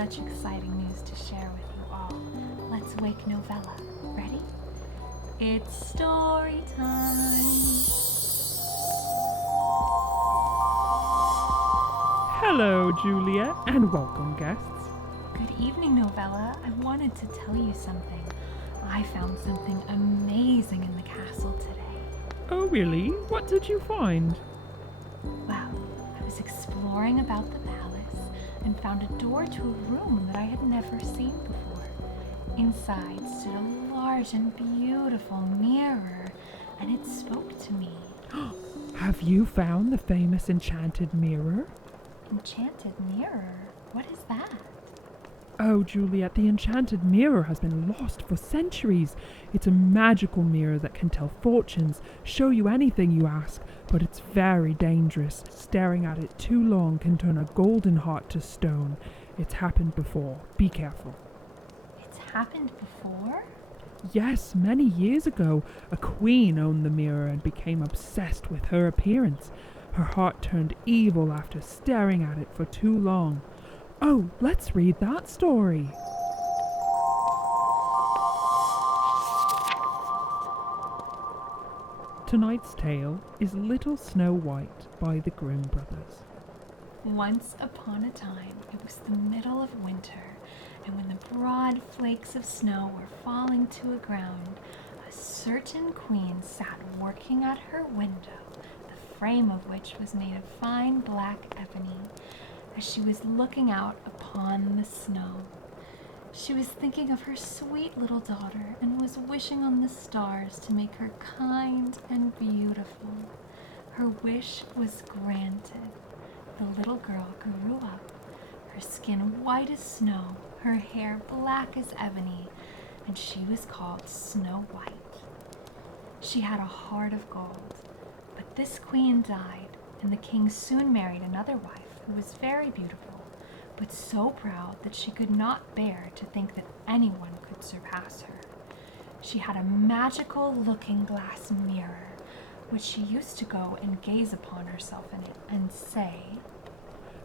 such exciting news to share with you all. Let's wake Novella. Ready? It's story time. Hello, Juliet, and welcome, guests. Good evening, Novella. I wanted to tell you something. I found something amazing in the castle today. Oh, really? What did you find? Well, I was exploring about the palace and found a door to a room that I had never seen before. Inside stood a large and beautiful mirror, and it spoke to me. Have you found the famous enchanted mirror? Enchanted mirror? What is that? Oh, Juliet, the enchanted mirror has been lost for centuries. It's a magical mirror that can tell fortunes, show you anything you ask, but it's very dangerous. Staring at it too long can turn a golden heart to stone. It's happened before. Be careful. It's happened before? Yes, many years ago, a queen owned the mirror and became obsessed with her appearance. Her heart turned evil after staring at it for too long. Oh, let's read that story. Tonight's tale is Little Snow White by the Grimm brothers. Once upon a time, it was the middle of winter, and when the broad flakes of snow were falling to the ground, a certain queen sat working at her window, the frame of which was made of fine black ebony. As she was looking out upon the snow, she was thinking of her sweet little daughter and was wishing on the stars to make her kind and beautiful. Her wish was granted. The little girl grew up, her skin white as snow, her hair black as ebony, and she was called Snow White. She had a heart of gold, but this queen died, and the king soon married another wife who was very beautiful, but so proud that she could not bear to think that anyone could surpass her. She had a magical looking-glass mirror, which she used to go and gaze upon herself in it and say,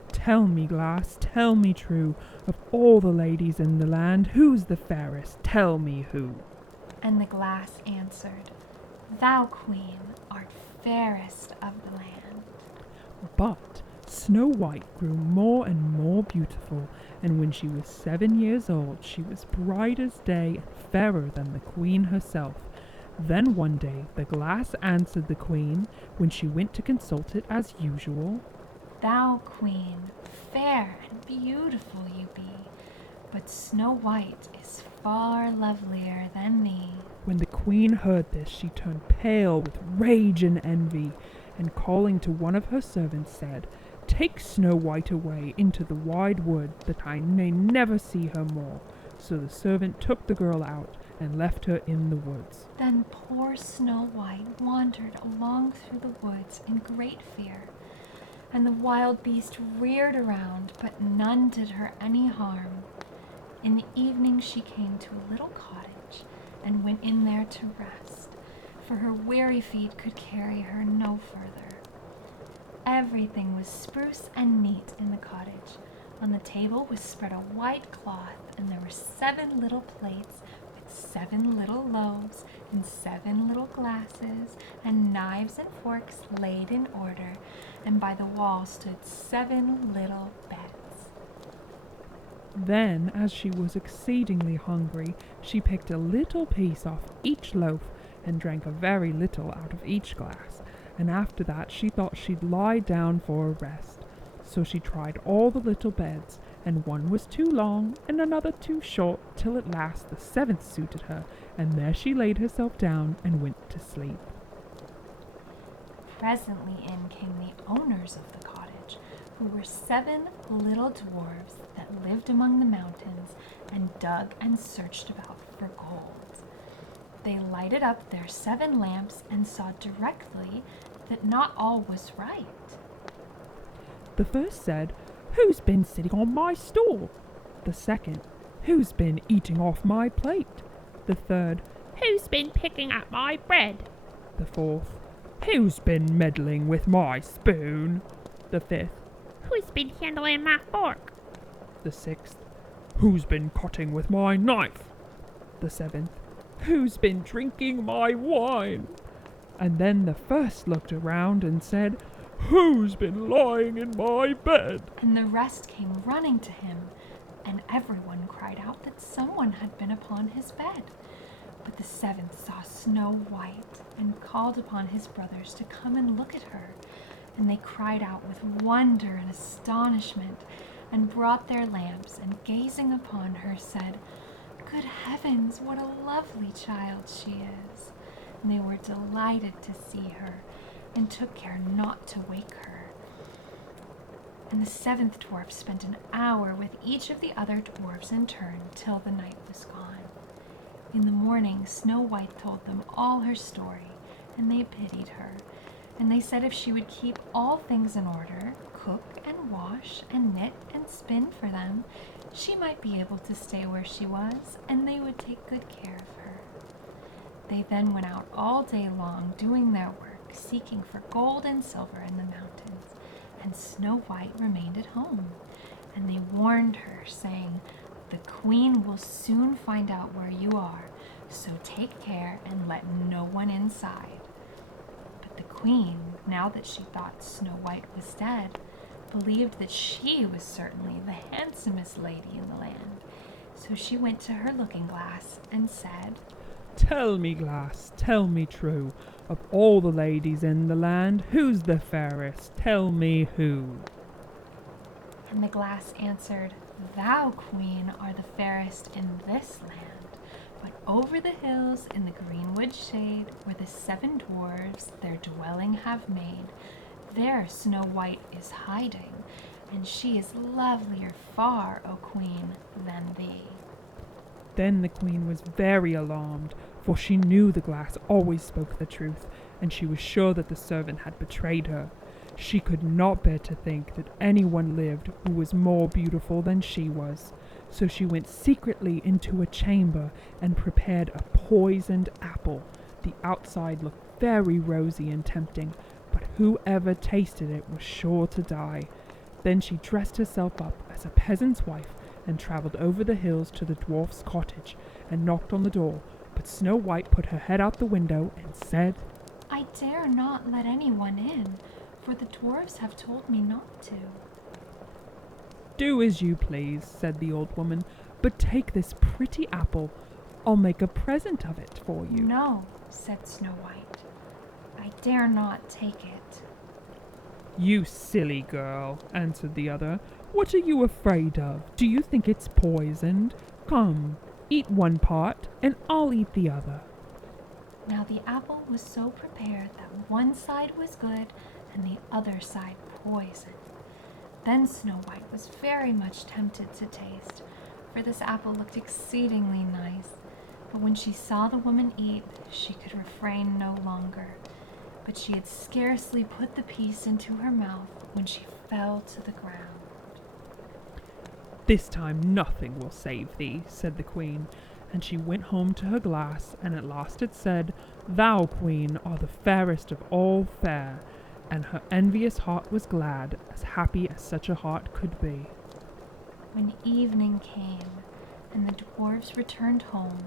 Tell me, glass, tell me true, of all the ladies in the land, who's the fairest? Tell me who. And the glass answered, Thou, queen, art fairest of the land. But Snow White grew more and more beautiful, and when she was 7 years old, she was bright as day and fairer than the queen herself. Then one day the glass answered the queen when she went to consult it as usual. Thou, queen, fair and beautiful you be, but Snow White is far lovelier than thee. When the queen heard this, she turned pale with rage and envy, and calling to one of her servants said, Take Snow White away into the wide wood, that I may never see her more. So the servant took the girl out and left her in the woods. Then poor Snow White wandered along through the woods in great fear, and the wild beast reared around, but none did her any harm. In the evening she came to a little cottage and went in there to rest, for her weary feet could carry her no further. Everything was spruce and neat in the cottage. On the table was spread a white cloth, and there were 7 little plates with 7 little loaves and 7 little glasses, and knives and forks laid in order, and by the wall stood 7 little beds. Then, as she was exceedingly hungry, she picked a little piece off each loaf and drank a very little out of each glass, and after that she thought she'd lie down for a rest. So she tried all the little beds, and one was too long and another too short, till at last the 7th suited her, and there she laid herself down and went to sleep. Presently in came the owners of the cottage, who were 7 little dwarfs that lived among the mountains and dug and searched about for gold. They lighted up their 7 lamps and saw directly that not all was right. The first said, Who's been sitting on my stool? The second, Who's been eating off my plate? The third, Who's been picking at my bread? The fourth, Who's been meddling with my spoon? The fifth, Who's been handling my fork? The sixth, "Who's been cutting with my knife?" The seventh, "Who's been drinking my wine?" And then the first looked around and said, "Who's been lying in my bed?" And the rest came running to him, and everyone cried out that someone had been upon his bed. But the seventh saw Snow White and called upon his brothers to come and look at her. And they cried out with wonder and astonishment, and brought their lamps, and gazing upon her said, "Good heavens, what a lovely child she is!" And they were delighted to see her, and took care not to wake her. And the seventh dwarf spent an hour with each of the other dwarfs in turn till the night was gone. In the morning, Snow White told them all her story, and they pitied her. And they said if she would keep all things in order, cook and wash and knit and spin for them, she might be able to stay where she was, and they would take good care of her. They then went out all day long doing their work, seeking for gold and silver in the mountains, and Snow White remained at home. And they warned her, saying, "The queen will soon find out where you are, so take care and let no one inside." But the queen, now that she thought Snow White was dead, believed that she was certainly the handsomest lady in the land. So she went to her looking glass and said, "Tell me, glass, tell me true, of all the ladies in the land, who's the fairest? Tell me who." And the glass answered, "Thou, queen, are the fairest in this land, but over the hills in the greenwood shade, where the seven dwarves their dwelling have made, there Snow White is hiding, and she is lovelier far, O queen, than thee." Then the queen was very alarmed, for she knew the glass always spoke the truth, and she was sure that the servant had betrayed her. She could not bear to think that anyone lived who was more beautiful than she was. So she went secretly into a chamber and prepared a poisoned apple. The outside looked very rosy and tempting, but whoever tasted it was sure to die. Then she dressed herself up as a peasant's wife and travelled over the hills to the dwarf's cottage and knocked on the door. But Snow White put her head out the window and said, "I dare not let anyone in, for the dwarves have told me not to." "Do as you please," said the old woman, "but take this pretty apple. I'll make a present of it for you." "No," said Snow White, "I dare not take it." "You silly girl," answered the other. "What are you afraid of? Do you think it's poisoned? Come, eat one part, and I'll eat the other." Now the apple was so prepared that one side was good and the other side poison. Then Snow White was very much tempted to taste, for this apple looked exceedingly nice. But when she saw the woman eat, she could refrain no longer. But she had scarcely put the piece into her mouth when she fell to the ground. "This time nothing will save thee," said the queen, and she went home to her glass, and at last it said, "Thou, queen, are the fairest of all fair," and her envious heart was glad, as happy as such a heart could be. When evening came and the dwarves returned home,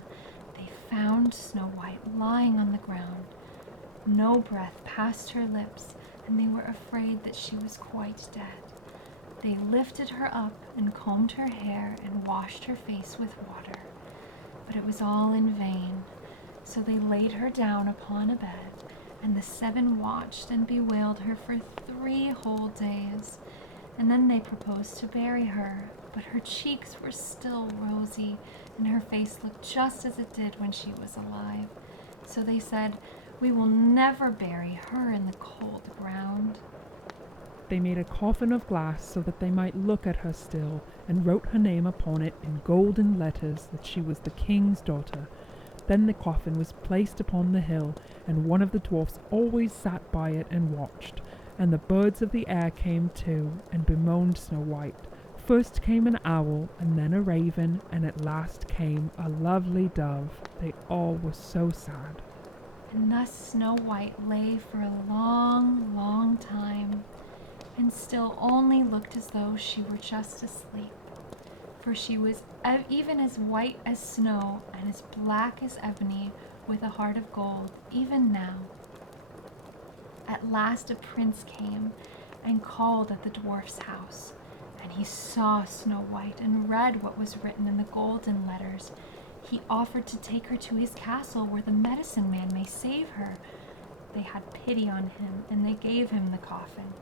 they found Snow White lying on the ground. No breath passed her lips, and they were afraid that she was quite dead. They lifted her up and combed her hair and washed her face with water. But it was all in vain, so they laid her down upon a bed, and the seven watched and bewailed her for 3 whole days. And then they proposed to bury her, but her cheeks were still rosy, and her face looked just as it did when she was alive. So they said, "We will never bury her in the cold ground." They made a coffin of glass so that they might look at her still, and wrote her name upon it in golden letters that she was the king's daughter. Then the coffin was placed upon the hill, and one of the dwarfs always sat by it and watched. And the birds of the air came too, and bemoaned Snow White. First came an owl, and then a raven, and at last came a lovely dove. They all were so sad. And thus Snow White lay for a long, long time, and still only looked as though she were just asleep. for she was even as white as snow and as black as ebony, with a heart of gold, even now. At last a prince came and called at the dwarf's house, and he saw Snow White and read what was written in the golden letters. He offered to take her to his castle where the medicine man may save her. They had pity on him, and they gave him the coffin.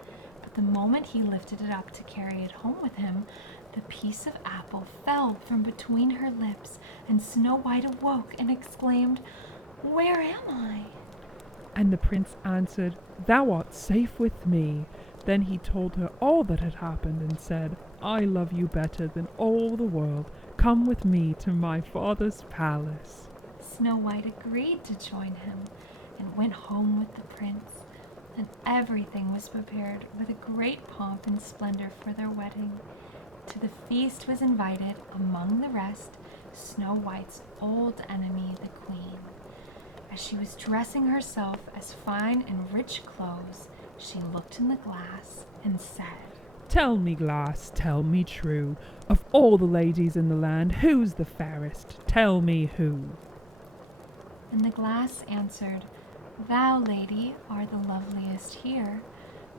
But the moment he lifted it up to carry it home with him, the piece of apple fell from between her lips, and Snow White awoke and exclaimed, "Where am I?" And the prince answered, "Thou art safe with me." Then he told her all that had happened and said, "I love you better than all the world. Come with me to my father's palace." Snow White agreed to join him and went home with the prince, and everything was prepared with a great pomp and splendor for their wedding. To the feast was invited, among the rest, Snow White's old enemy, the queen. As she was dressing herself as fine and rich clothes, she looked in the glass and said, "Tell me, glass, tell me true, of all the ladies in the land, who's the fairest? Tell me who." And the glass answered, "Thou, lady, art the loveliest here,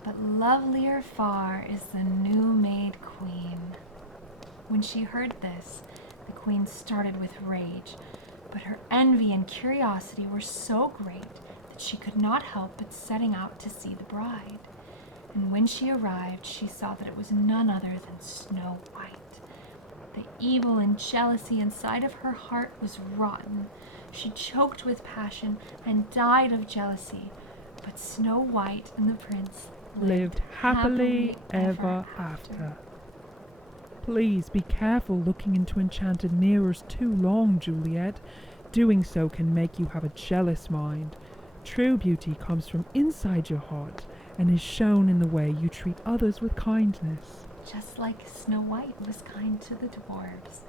but lovelier far is the new-made queen." When she heard this, the queen started with rage, but her envy and curiosity were so great that she could not help but setting out to see the bride. And when she arrived, she saw that it was none other than Snow White. The evil and jealousy inside of her heart was rotten. She choked with passion and died of jealousy. But Snow White and the prince Lived happily ever after. Please be careful looking into enchanted mirrors too long, Juliette. Doing so can make you have a jealous mind. True beauty comes from inside your heart and is shown in the way you treat others with kindness. Just like Snow White was kind to the dwarves.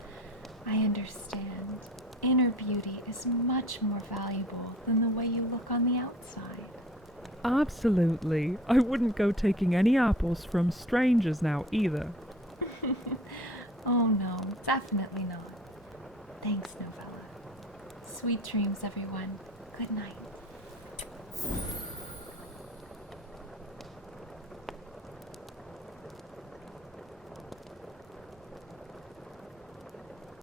I understand. Inner beauty is much more valuable than the way you look on the outside. Absolutely. I wouldn't go taking any apples from strangers now either. Oh no, definitely not. Thanks, Novella. Sweet dreams, everyone. Good night.